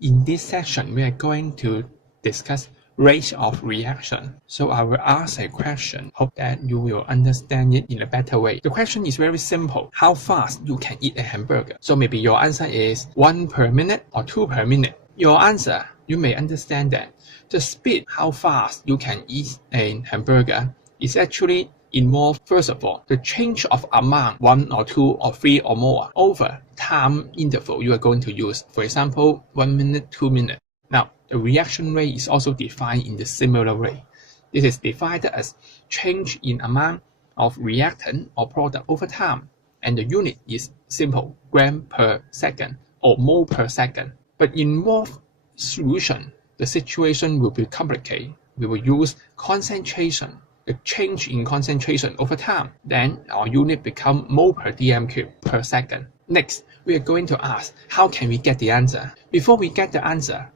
In this section, we are going to discuss rate of reaction. So I will ask a question. Hope that you will understand it in a better way. The question is very simple. How fast you can eat a hamburger? So maybe your answer is 1 per minute or 2 per minute. Your answer, you may understand that the speed, how fast you can eat a hamburger, is actually involve, first of all, the change of amount 1 or 2 or 3 or more over time interval you are going to use. For example, 1 minute, 2 minutes. Now, the reaction rate is also defined in the similar way. This is defined as change in amount of reactant or product over time, and the unit is simple, gram per second or mole per second. But in more solution, the situation will be complicated. We will use concentration, the change in concentration over time. Then our unit become mole per dm cube per second. Next, we are going to ask, how can we get the answer? Before we get the answer,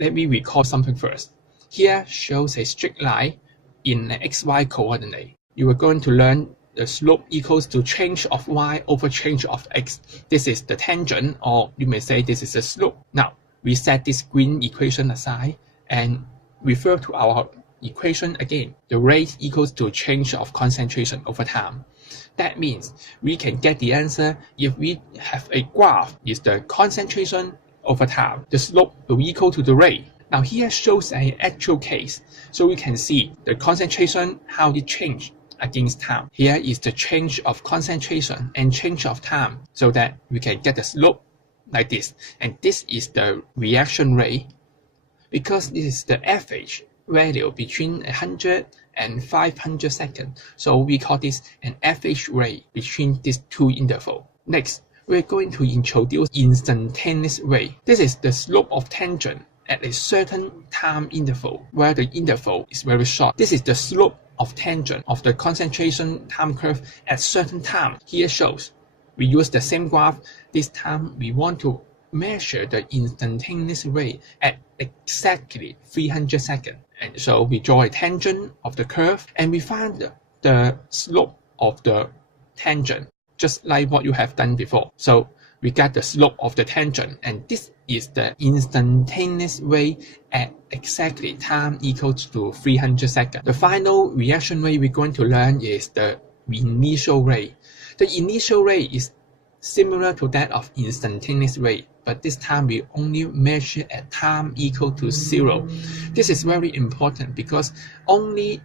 let me recall something first. Here shows a straight line in an xy coordinate. You are going to learn the slope equals to change of y over change of x. This is the tangent, or you may say this is the slope. Now, we set this green equation aside and refer to our equation again. The rate equals to change of concentration over time. That means we can get the answer if we have a graph is the concentration over time. The slope will equal to the rate. Now here shows an actual case. So we can see the concentration, how it changed against time. Here is the change of concentration and change of time, so that we can get the slope like this. And this is the reaction rate, because this is the average value between 100 and 500 seconds. So we call this an average rate between these two intervals. Next, we're going to introduce instantaneous rate. This is the slope of tangent at a certain time interval where the interval is very short. This is the slope of tangent of the concentration time curve at certain time. Here shows we use the same graph. This time we want to measure the instantaneous rate at exactly 300 seconds. And so we draw a tangent of the curve and we find the slope of the tangent, just like what you have done before. So we get the slope of the tangent, and this is the instantaneous rate at exactly time equals to 300 seconds. The final reaction rate we're going to learn is the initial rate. The initial rate is similar to that of instantaneous rate, but this time we only measure at time equal to 0. This is very important because only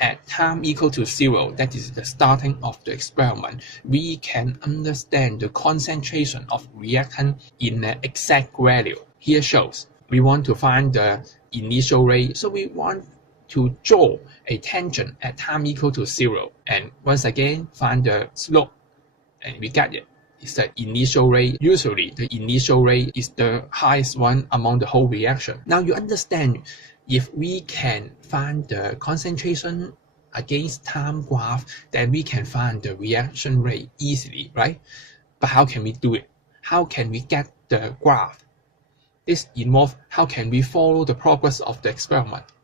at time equal to 0, that is the starting of the experiment, we can understand the concentration of reactant in an exact value. Here shows we want to find the initial rate, so we want to draw a tangent at time equal to 0, and once again find the slope, and we get it. It's the initial rate. Usually the initial rate is the highest one among the whole reaction. Now you understand, if we can find the concentration against time graph, then we can find the reaction rate easily, right? But how can we do it? How can we get the graph? This involves how can we follow the progress of the experiment.